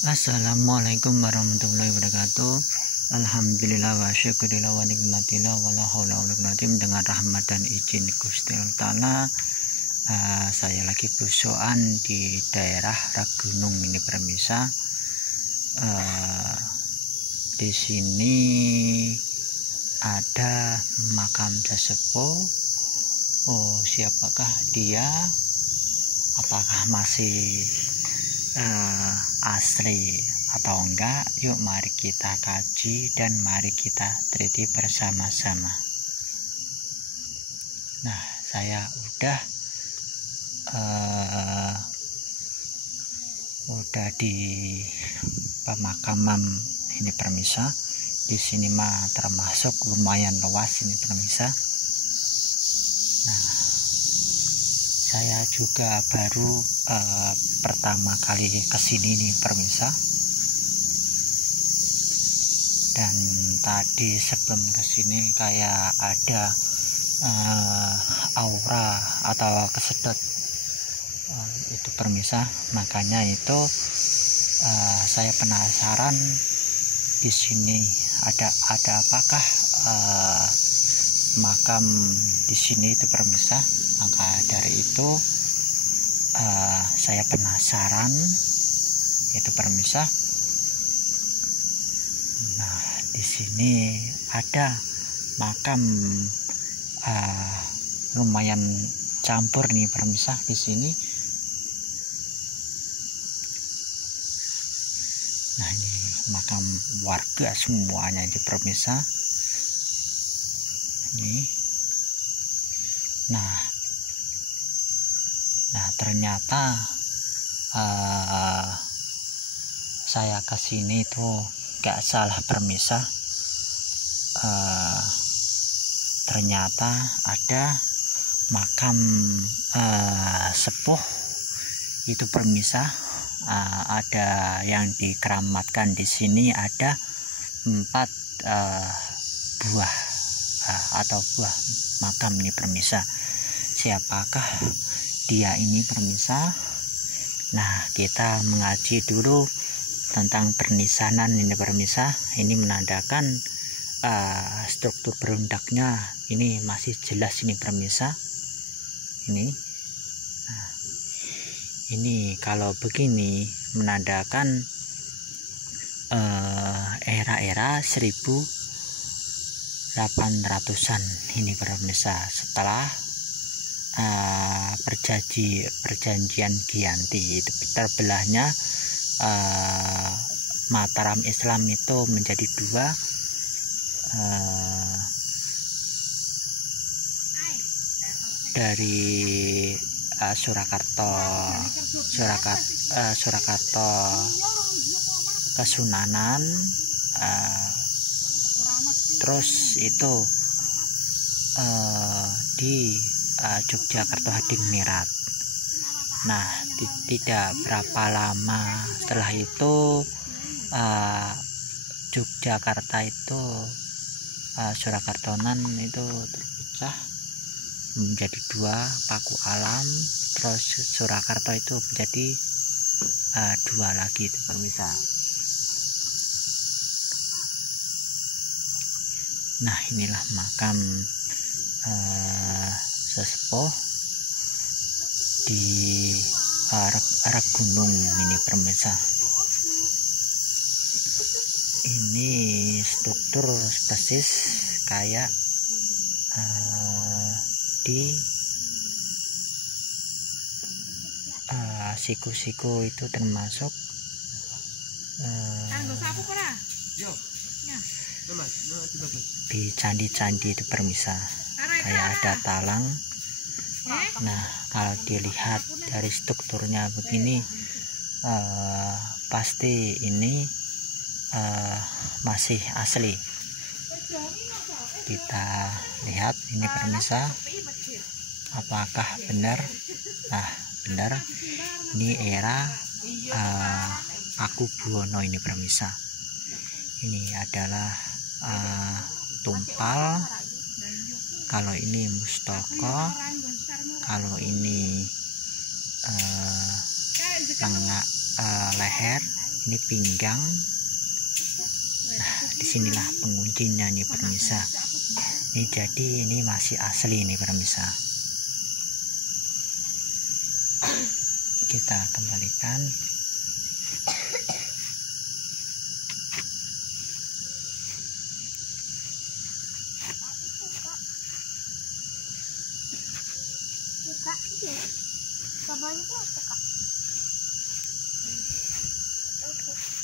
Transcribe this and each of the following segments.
Assalamualaikum warahmatullahi wabarakatuh. Alhamdulillah wa syukurillah wa nikmatillah wa la haula wa la quwwata dengan rahmat dan izin Gusti Allah. Saya lagi belusuan di daerah Ragunung ini permisa. Di sini ada makam sesepuh. Siapakah dia? Apakah masih asli atau enggak? Yuk mari kita kaji dan mari kita teliti bersama-sama. Nah, saya udah di pemakaman ini permisa. Di sini mah termasuk lumayan luas ini permisa. Nah, saya juga baru pertama kali kesini nih permisa. Dan tadi sebelum kesini kayak ada aura atau kesedot itu permisa. Makanya itu saya penasaran di sini ada apakah makam di sini itu permisa. Maka dari itu saya penasaran itu permisa. Nah, di sini ada makam lumayan campur nih permisa di sini. Nah, ini makam warga semuanya di permisa. Ini. Nah, ternyata saya kesini tuh gak salah permisa. Ternyata ada makam sepuh itu permisa. Ada yang dikeramatkan di sini ada 4 buah atau buah makam ini permisa. Siapakah dia ini permisa? Nah, kita mengaji dulu tentang pernisanan ini permisa. Ini menandakan struktur berundaknya ini masih jelas ini permisa. Ini nah, ini kalau begini menandakan era 1800-an ini permisa, setelah perjanjian Giyanti. Itu terbelahnya Mataram Islam itu menjadi 2, dari Surakarta Kesunanan, terus itu di Yogyakarta Hadingnirat. Nah, tidak berapa lama setelah itu Yogyakarta itu Surakartonan itu terpecah menjadi 2, Paku Alam, terus Surakarta itu menjadi 2 lagi itu permisa. Nah, inilah makam sesepuh di Ragunung ini permisa. Ini struktur spesies kayak di siku-siku itu termasuk di candi-candi itu permisa. Kayak ada talang. Nah, kalau dilihat dari strukturnya begini pasti ini masih asli. Kita lihat ini permisa, apakah benar? Nah, benar, ini era Pakubuwono ini permisa. Ini adalah tumpal, kalau ini mustaka, kalau ini leher, ini pinggang. Nah, disinilah penguncinya nih pemirsa. Ini jadi ini masih asli nih pemirsa. Kita kembalikan.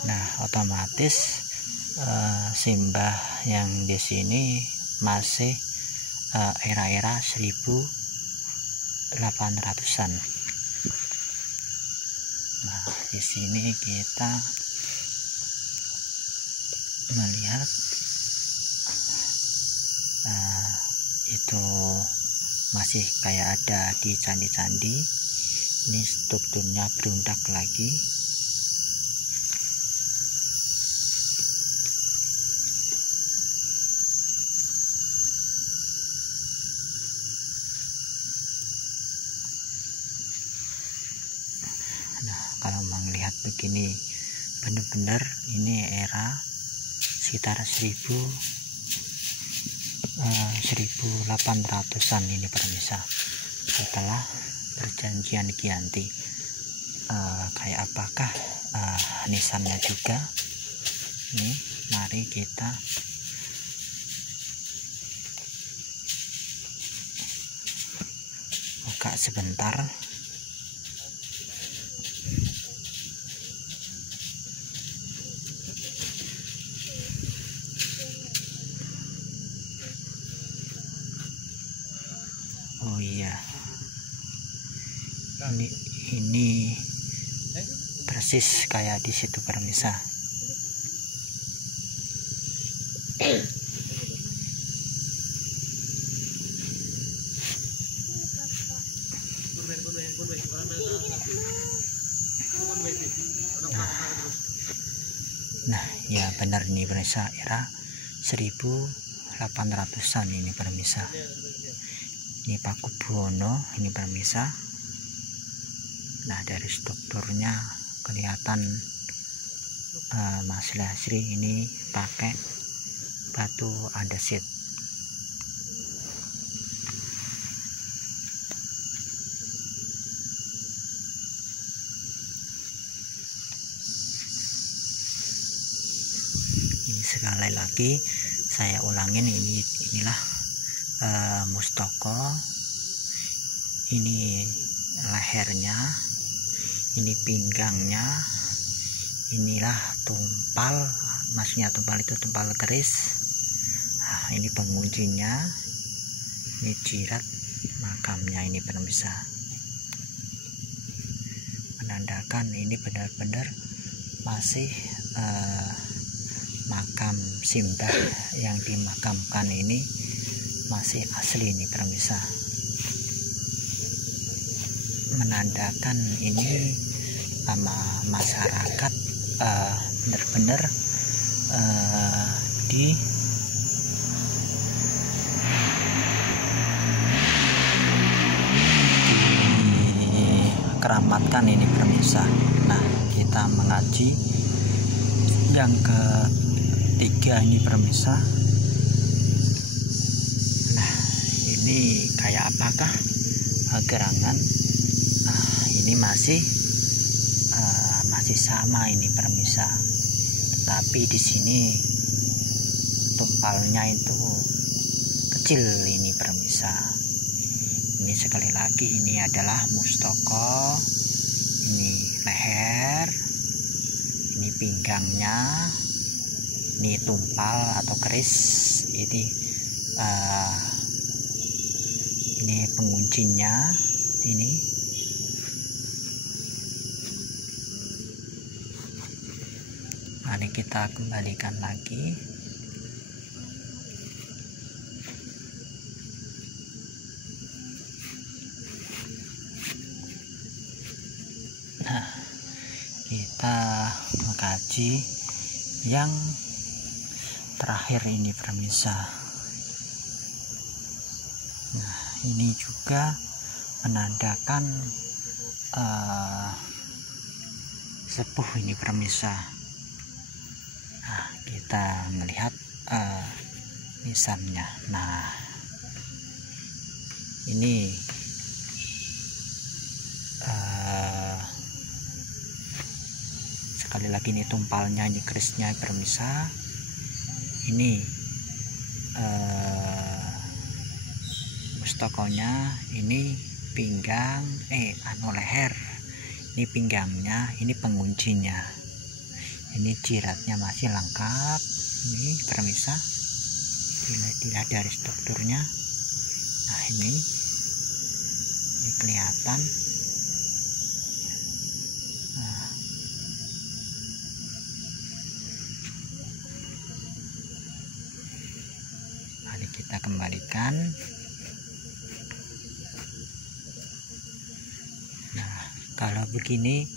Nah, otomatis simbah yang di sini masih era-era 1800-an. Nah, di sini kita melihat itu masih kayak ada di candi-candi. Ini strukturnya berundak lagi. Nah, kalau melihat begini benar-benar ini era sekitar 1800-an ini pemirsa. Setelah perjanjian Giyanti, kayak apakah nisannya juga. Ini mari kita buka sebentar. Oh iya, ini persis kayak di situ pemirsa. Nah, ya benar nih pemirsa, era 1800-an ini pemirsa. Ini Pakubuwono ini pemirsa. Nah, dari strukturnya kelihatan Mas Lasri ini pakai batu andesit. Ini sekali lagi saya ulangin, inilah mustoko. Ini lehernya, ini pinggangnya, inilah tumpal, maksudnya tumpal itu tumpal keris. Nah, ini penguncinya, ini jirat makamnya ini pemirsa, menandakan ini benar-benar masih makam simbah yang dimakamkan ini masih asli ini pemirsa, menandakan ini sama masyarakat benar-benar dikeramatkan ini pemirsa. Nah, kita mengaji yang ketiga ini pemirsa. Nah, ini kayak apakah gerangan? Nah, ini masih sama ini pemirsa, tapi di sini tumpalnya itu kecil ini pemirsa. Ini sekali lagi ini adalah mustoko, ini leher, ini pinggangnya, ini tumpal atau keris, ini penguncinya ini. Mari kita kembalikan lagi. Nah, kita mengkaji yang terakhir ini pemirsa. Nah, ini juga menandakan sepuh ini permisa. Nah, kita melihat nisannya. Nah, ini sekali lagi ini tumpalnya, ini kerisnya permisa. Ini mustokonya, ini pinggang, leher, ini pinggangnya, ini penguncinya, ini jiratnya masih lengkap. Ini permisa, dilihat dari strukturnya. Nah, ini kelihatan. Nah, mari kita kembalikan. Nah, kalau begini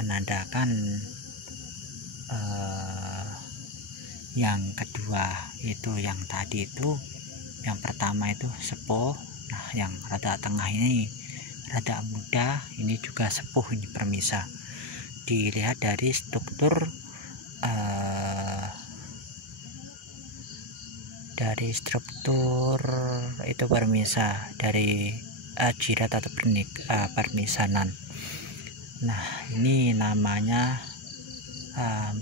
menandakan yang kedua itu, yang tadi itu, yang pertama itu sepuh. Nah, yang rada tengah ini rada muda, ini juga sepuh ini permisa. Dilihat dari struktur itu permisa, dari jirat atau permisanan. Nah, ini namanya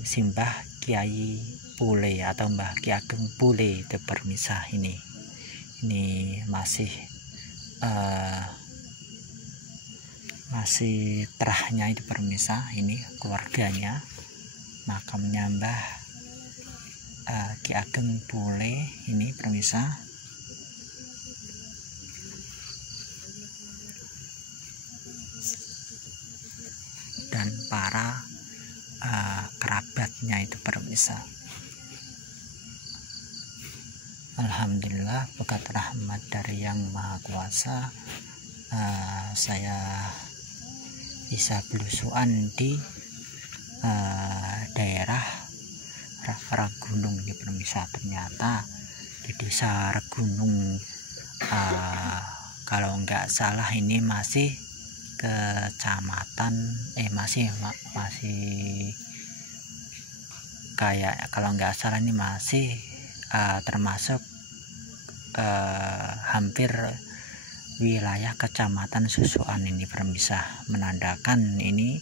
Simbah Kiai Pule atau Mbah Ki Ageng Pule itu permisa. Ini masih terahnya itu permisa. Ini keluarganya, makamnya Mbah Ki Ageng Pule ini permisa. Dan para kerabatnya itu permisa. Alhamdulillah, berkat rahmat dari Yang Maha Kuasa, saya bisa belusuan di daerah Ragunung di permisa. Ternyata di desa Ragunung, kalau nggak salah ini masih kecamatan, masih kayak, kalau nggak salah ini masih termasuk hampir wilayah kecamatan Susuan ini permisa. Menandakan ini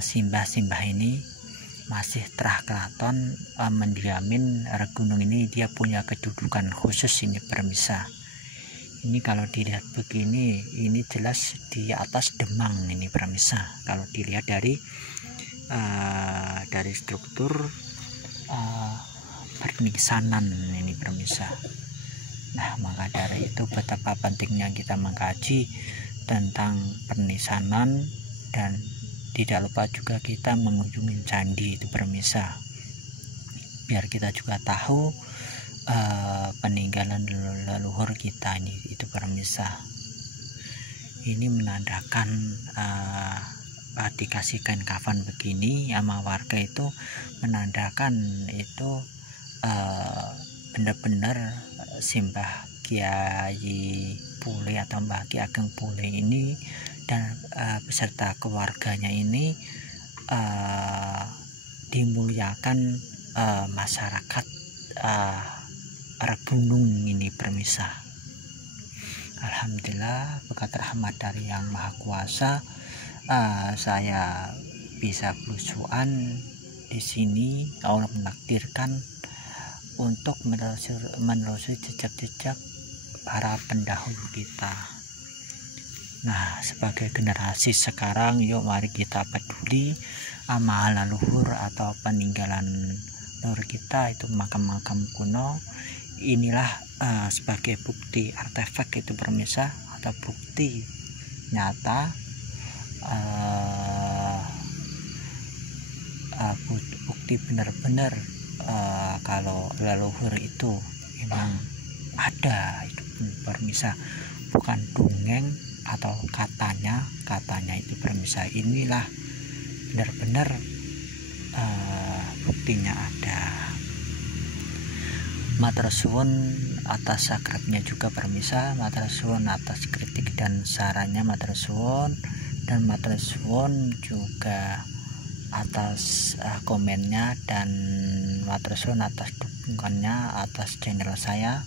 simbah-simbah ini masih terah keraton mendiamin Ragunung ini. Dia punya kedudukan khusus ini permisa. Ini kalau dilihat begini, ini jelas di atas Demang ini permisa. Kalau dilihat dari struktur permisanan ini permisa. Nah, maka dari itu betapa pentingnya kita mengkaji tentang permisanan, dan tidak lupa juga kita mengunjungi candi itu permisa, biar kita juga tahu peninggalan leluhur kita ini itu permisa. Ini menandakan dikasihkan kafan begini sama warga itu menandakan itu benar-benar Simbah Kiai Pule atau Mbah Ki Ageng Pule ini dan beserta keluarganya ini dimuliakan masyarakat Ragunung ini permisa. Alhamdulillah, berkat rahmat dari Yang Maha Kuasa, saya bisa belusuan di sini. Allah menakdirkan untuk menelusuri jejak-jejak para pendahulu kita. Nah, sebagai generasi sekarang, yuk mari kita peduli sama leluhur atau peninggalan leluhur kita, itu makam-makam kuno. Inilah sebagai bukti artefak itu permisa, atau bukti nyata, bukti benar-benar kalau leluhur itu memang ada itu permisa, bukan dongeng atau katanya itu permisa. Inilah benar-benar buktinya ada. Matur suwun atas subscribe-nya juga permisa, matur suwun atas kritik dan sarannya, matur suwun, dan matur suwun juga atas komennya, dan matur suwun atas dukungannya atas channel saya.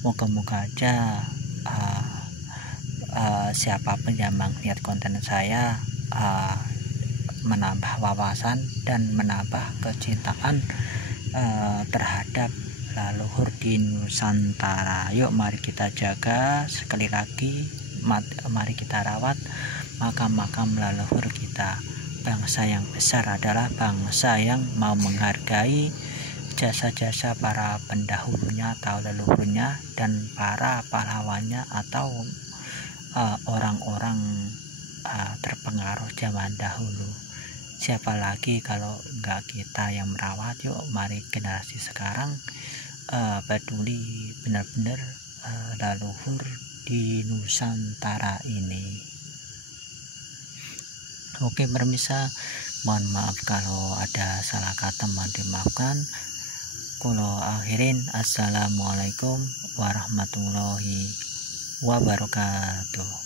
Moga-moga aja siapapun yang melihat konten saya menambah wawasan dan menambah kecintaan terhadap leluhur di Nusantara. Yuk mari kita jaga, sekali lagi mari kita rawat makam-makam leluhur kita. Bangsa yang besar adalah bangsa yang mau menghargai jasa-jasa para pendahulunya atau leluhurnya dan para pahlawannya atau orang-orang terpengaruh zaman dahulu. Siapa lagi kalau enggak kita yang merawat? Yuk mari generasi sekarang peduli benar-benar leluhur di Nusantara ini. Oke permisa, mohon maaf kalau ada salah kata, mohon dimaafkan. Kulo akhirin, assalamualaikum warahmatullahi wabarakatuh.